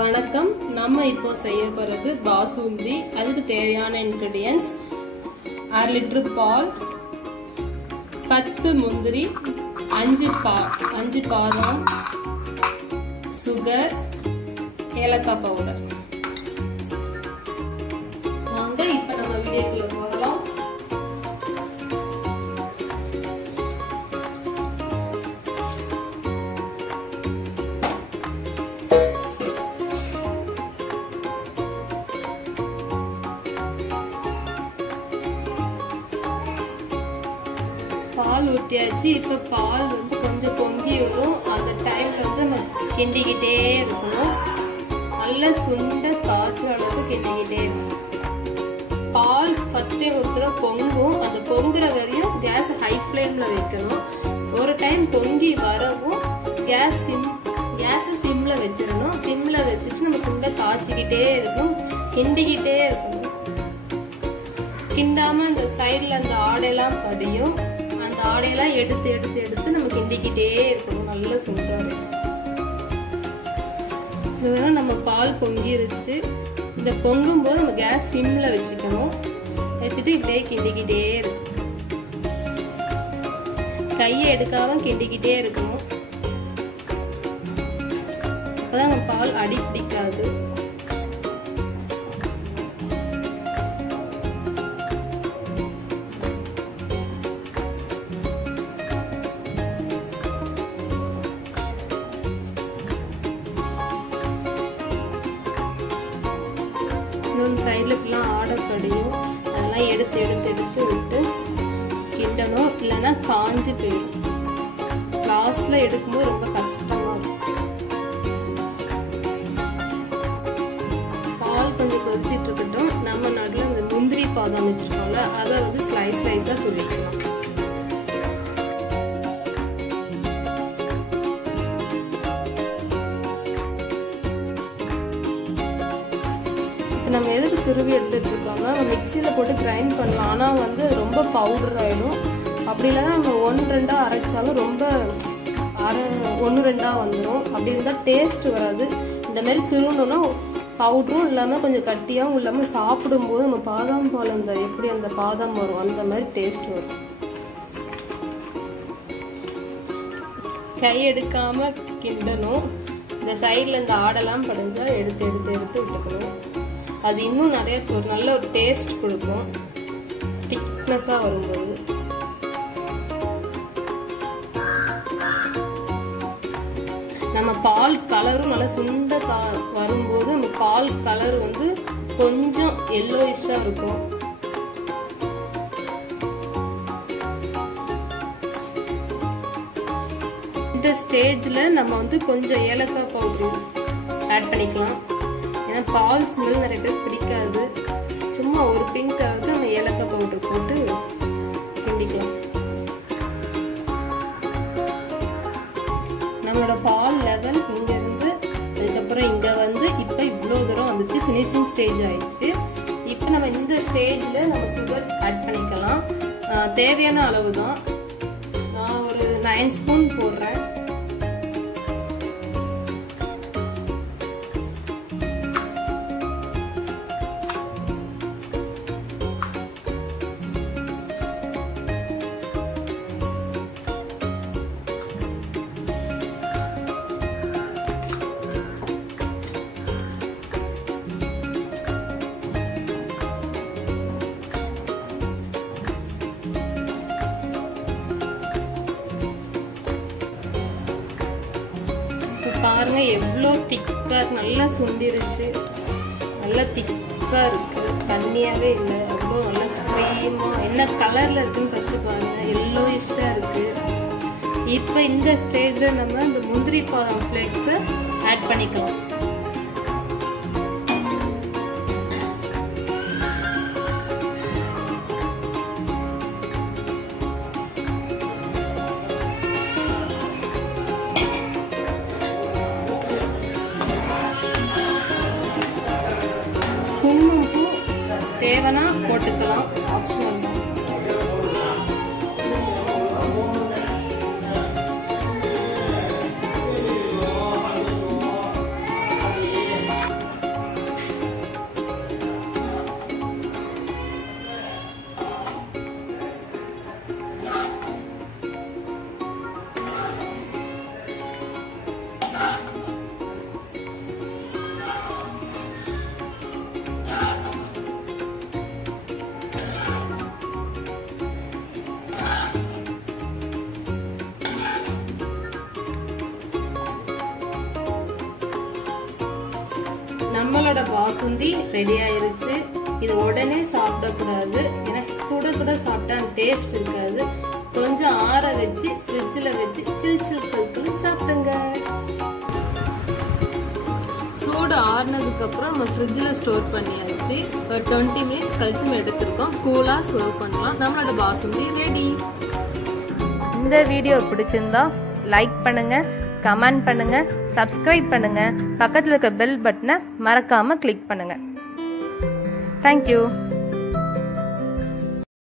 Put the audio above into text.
வணக்கம். நம்ம இப்போ செய்ய போறது பாசுந்தி. அதுக்கு தேவையான இன்கிரிடியன்ட்ஸ் 1/2 லிட்டர் பால், 10 முந்திரி, 5 பாதாம், சுகர், ஏலக்காய் பவுடர். வாங்க இப்ப நம்ம வீடியோக்குள்ள போகலாம். பால் ஊற்றியாச்சு. இப்போ பால் வந்து கொஞ்சம் பொங்கி வரும். அந்த டைம்ல வந்து நம்ம கிண்டிக்கிட்டே இருக்கணும். நல்லா சுண்ட காய்ச்சல் அளவுக்கு கிண்டிக்கிட்டே இருக்கணும். பால் ஃபர்ஸ்டே ஒரு தடவை பொங்கும். அந்த பொங்குற வரையும் கேஸ் ஹை ஃப்ளேம்ல வைக்கணும். ஒரு டைம் பொங்கி வரவும் கேஸை சிம்ல வச்சிடணும். சிம்ல வச்சுட்டு நம்ம சுண்ட காய்ச்சிக்கிட்டே இருக்கணும், கிண்டிக்கிட்டே இருக்கணும். கிண்டாம அந்த சைட்ல அந்த ஆடையெல்லாம் படியும். அந்த ஆடையெல்லாம் எடுத்து நம்ம கிண்டிக்கிட்டே இருக்கணும். நல்லா சுண்டாரு. இதுவரை நம்ம பால் பொங்கிருச்சு. இந்த பொங்கும் போது நம்ம கேஸ் சிம்ல வச்சுக்கணும். வச்சுட்டு இப்படியே கிண்டிக்கிட்டே இருக்கணும். கையை எடுக்காம கிண்டிக்கிட்டே இருக்கணும். அப்பதான் நம்ம பால் அடி பிடிக்காது. சைட்ல இப்பெல்லாம் ஆடப்படியும் அதெல்லாம் எடுத்து விட்டு கிண்டணும். இல்லைன்னா காஞ்சி போயிடும். லாஸ்ட்ல எடுக்கும்போது ரொம்ப கஷ்டமா இருக்கும். பால் கொஞ்சம் கொதிச்சிட்டு இருக்கட்டும். நம்ம நடுவில் இந்த முந்திரி பாதாம் வச்சிருக்கோம்ல, அதை வந்து ஸ்லைஸா துளிக்கலாம். நம்ம எதுக்கு துருவி எடுத்துட்டு இருக்கோம்னா, நம்ம மிக்சியில போட்டு கிரைண்ட் பண்ணலாம். ஆனா வந்து ரொம்ப பவுடர் ஆயிடும். அப்படி இல்லைன்னா நம்ம 1-2 அரைச்சாலும் ரொம்ப 1-2 வந்துடும். அப்படி இருந்தா டேஸ்ட் வராது. இந்த மாதிரி திருவணும்னா பவுடரும் இல்லாம கொஞ்சம் கட்டியாவும் இல்லாம சாப்பிடும்போது நம்ம பாதாம் பால் எப்படி அந்த பாதாம் வரும் அந்த மாதிரி டேஸ்ட் வரும். கை எடுக்காம கிண்டணும். இந்த சைட்ல இந்த ஆடெல்லாம் படிஞ்சா எடுத்து விட்டுக்கணும். அது இன்னும் ஒரு நல்ல ஒரு டேஸ்ட் கொடுக்கும். திக்னஸா வரும்போது நம்ம பால் கலரும் நல்லா சுண்ட வரும்போது நம்ம பால் கலர் வந்து கொஞ்சம் எல்லோயிஷா இருக்கும். இந்த ஸ்டேஜ்ல நம்ம வந்து கொஞ்சம் ஏலக்காய் பவுடர் ஆட் பண்ணிக்கலாம். ஏன்னா பால் ஸ்மெல் நிறைய பேர் பிடிக்காது. சும்மா ஒரு பிஞ்ச் அளவுக்கு நம்ம ஏலக்காய் பவுடர் போட்டு கிண்டிக்கலாம். நம்மளோட பால் லெவல் இங்க இருந்து அதுக்கப்புறம் இங்க வந்து இப்ப இவ்வளவு தூரம் வந்துச்சு. பினிஷிங் ஸ்டேஜ் ஆயிடுச்சு. இப்ப நம்ம இந்த ஸ்டேஜ்ல நம்ம சுகர் ஆட் பண்ணிக்கலாம். தேவையான அளவு தான். நான் ஒரு 9 ஸ்பூன் போடுறேன். பாருங்க எவ்வளோ திக்கா நல்லா சுண்டிருச்சு. நல்லா திக்கா இருக்கு. தண்ணியாவே இல்லை. அவ்வளோ நல்லா க்ரீமா என்ன கலர்ல இருக்குன்னு ஃபர்ஸ்ட் பாருங்க. எல்லோயிஷா இருக்கு. இப்போ இந்த ஸ்டேஜ்ல நம்ம இந்த முந்திரி பாதாம் ஃபிளேக்ஸை ஆட் பண்ணிக்கலாம். குங்குமப்பூ தேவைன்னா போட்டுக்கலாம், ஆப்ஷனல் தான். நம்மளோட பாசுந்தி ரெடி ஆயிருச்சு. இது உடனே சாப்பிடக்கூடாது, ஏன்னா சுட சுட சாப்பிட்டா டேஸ்ட் இருக்காது. கொஞ்சம் ஆற வச்சு ஃப்ரிட்ஜில் வச்சு சில் சில் கழுத்து சாப்பிடுங்க. சூடு ஆறுனதுக்கு அப்புறம் நம்ம ஃப்ரிட்ஜில் ஸ்டோர் பண்ணியாச்சு. ஒரு 20 மினிட்ஸ் கழிச்சு எடுத்துருக்கோம். கூலாக சர்வ் பண்ணலாம். நம்மளோட பாசுந்தி ரெடி. இந்த வீடியோ பிடிச்சிருந்தா லைக் பண்ணுங்க, கமெண்ட் பண்ணுங்க, சப்ஸ்கிரைப் பண்ணுங்க, பக்கத்தில் இருக்க பெல் பட்டனை மறக்காம கிளிக் பண்ணுங்க. தேங்க்யூ.